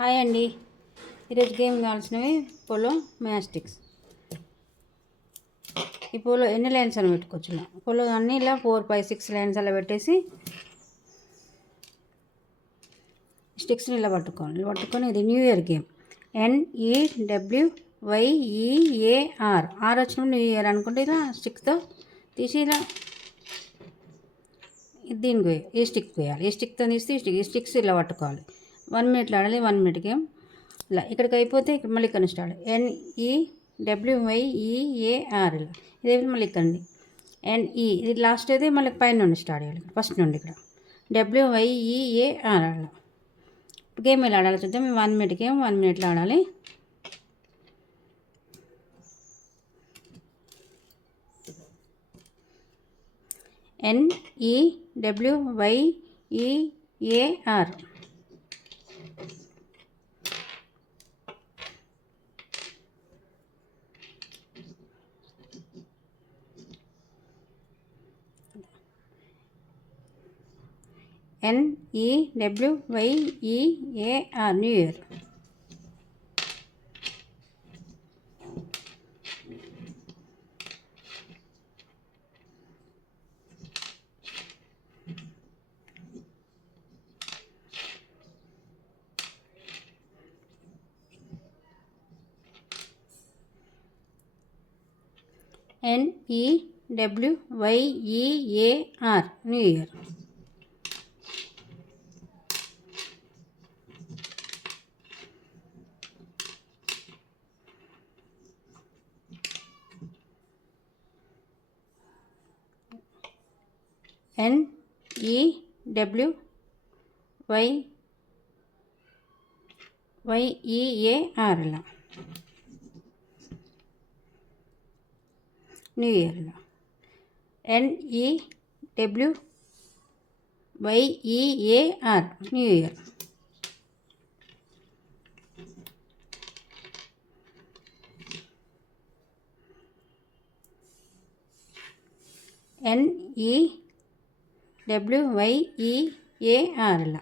హాయ్ అండి. ఈరోజు గేమ్ కావాల్సినవి పోలో మ్యాస్టిక్స్. ఈ పోలో ఎన్ని లైన్స్ అని పెట్టుకోవచ్చు. పోలో అన్నీ ఇలా 4, 5, 6 లైన్స్ అలా పెట్టేసి స్టిక్స్ని ఇలా పట్టుకొని ఇది న్యూ ఇయర్ గేమ్. NEWYEAR వచ్చినప్పుడు న్యూ ఇయర్ అనుకుంటే ఇలా స్టిక్తో తీసి ఇలా దీనికి ఈ స్టిక్ వేయాలి. ఈ స్టిక్తో తీసి ఈ స్టిక్స్ ఇలా పట్టుకోవాలి. 1 మినిట్లో ఆడాలి. 1 మినిట్ గేమ్. ఇలా ఇక్కడికి అయిపోతే ఇక్కడ మళ్ళీ ఇక్కడ స్టార్ట్ NEWYEAR ఇలా ఇదే మళ్ళీ ఇక్కడండి NE ఇది లాస్ట్ అయితే మళ్ళీ పైన నుండి స్టార్ట్ చేయాలి. ఫస్ట్ నుండి ఇక్కడ WYEAR అలా గేమ్ ఎలా ఆడాలి చూద్దాం. 1 మినిట్ గేమ్. 1 మినిట్లో ఆడాలి. NEWYEAR NEWYEAR new year. NEWYEAR new year. NEWYEAR ఇలా న్యూ ఇయర్లో. NEWYEAR new year. NEWYEAR ఇలా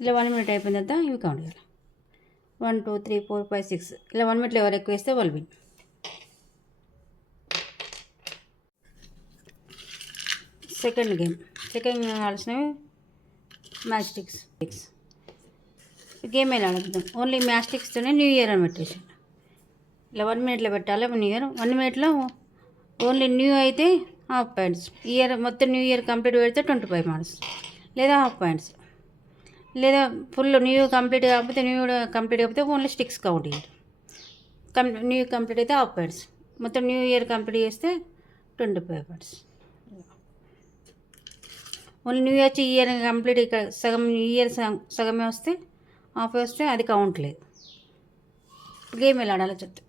ఇలా 1 మినిట్ అయిపోయిన తర్వాత ఇవి కౌంట్ చేయాలి. 1 2 3 4 5 6 ఇలా 1 మినిట్లో ఎవరు ఎక్కువ వేస్తే వాళ్ళు విన్. సెకండ్ గేమ్ కావాల్సినవి మ్యాస్టిక్స్. గేమ్ ఎలా ఆడుతుంది. ఓన్లీ మ్యాస్టిక్స్తోనే న్యూ ఇయర్ అని పెట్టేసి ఇలా 1 మినిట్లో పెట్టాలి. న్యూ ఇయర్ 1 మినిట్లో ఓన్లీ న్యూ అయితే హాఫ్ పాయింట్స్. ఇయర్ మొత్తం న్యూ ఇయర్ కంప్లీట్ పెడితే 25 మార్క్స్ లేదా హాఫ్ పాయింట్స్. లేదా ఫుల్ న్యూ కంప్లీట్ కాకపోతే ఓన్లీ స్టిక్స్ కౌంట్ చేయాలి. న్యూ కంప్లీట్ అయితే హాఫ్ పాయింట్స్. మొత్తం న్యూ ఇయర్ కంప్లీట్ చేస్తే 25 పాయింట్స్. ఓన్లీ న్యూ ఇయర్ వచ్చి ఇయర్ కంప్లీట్ ఇక్కడ సగం ఇయర్ సగమే వస్తే హాఫ్ వస్తే అది కౌంట్ లేదు. గేమ్ ఎలా ఆడాలో చెప్తా.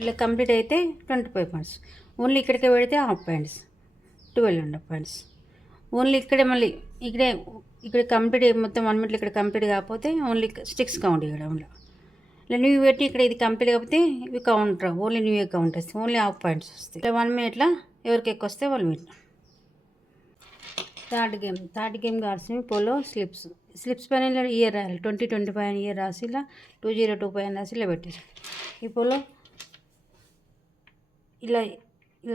ఇలా కంప్లీట్ అయితే 25 పాయింట్స్. ఓన్లీ ఇక్కడికే పెడితే హాఫ్ పాయింట్స్ 12 పాయింట్స్. ఓన్లీ ఇక్కడే మళ్ళీ ఇక్కడ కంప్లీట్ మొత్తం 1 మినిట్లో ఇక్కడ కంప్లీట్ కాకపోతే ఓన్లీ స్టిక్స్ కౌంట్ చేయడం. ఇలా న్యూ పెట్టి ఇక్కడ ఇది కంప్లీట్ కాకపోతే ఇవి కౌంట్ రావు, ఓన్లీ న్యూ కౌంట్ వస్తాయి, ఓన్లీ హాఫ్ పాయింట్స్ వస్తాయి. ఇలా 1 మినిట్లో ఎవరికి ఎక్కువ వస్తే వాళ్ళు విన్. థర్డ్ గేమ్ కావాల్సినవి పోలో స్లిప్స్ పైన ఇలా ఇయర్ రాయాలి. 2025 అని ఇయర్ రాసి ఇలా 2025 అని రాసి ఇలా పెట్టేసి ఈ పోలో ఇలా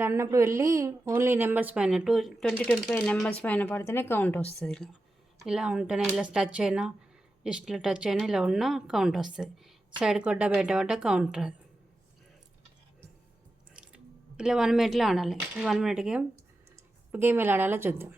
అన్నప్పుడు వెళ్ళి ఓన్లీ నెంబర్స్ పైన 2025 నెంబర్స్ పైన పడితేనే కౌంట్ వస్తుంది. ఇలా ఉంటేనే ఇలా టచ్ అయినా జస్ట్ ఇలా టచ్ అయినా ఇలా ఉన్న కౌంట్ వస్తుంది. సైడ్ కొడ్డ బయట పడ్డ కౌంట్ రాదు. ఇలా 1 మినిట్లో ఆడాలి. 1 మినిట్ గేమ్ ఎలా ఆడాలో చూద్దాం.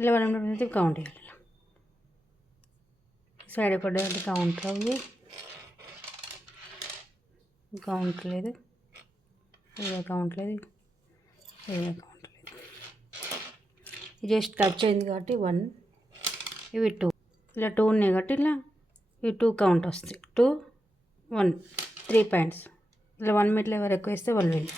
ఇలా 1 మినిట్ కౌంట్ చేయాలి. సైడ్ కొద్ది కౌంట్ అవి కౌంట్ లేదు, ఇలా కౌంట్ లేదు, ఇలా కౌంట్ లేదు. ఇది జస్ట్ టచ్ అయింది కాబట్టి 1, ఇవి 2, ఇలా 2 ఉన్నాయి కాబట్టి ఇలా ఇవి 2 కౌంట్ వస్తాయి. 2, 1, 3 పాయింట్స్. ఇలా 1 మినిట్లో ఎవరు ఎక్కువ వేస్తే వాళ్ళు విన్.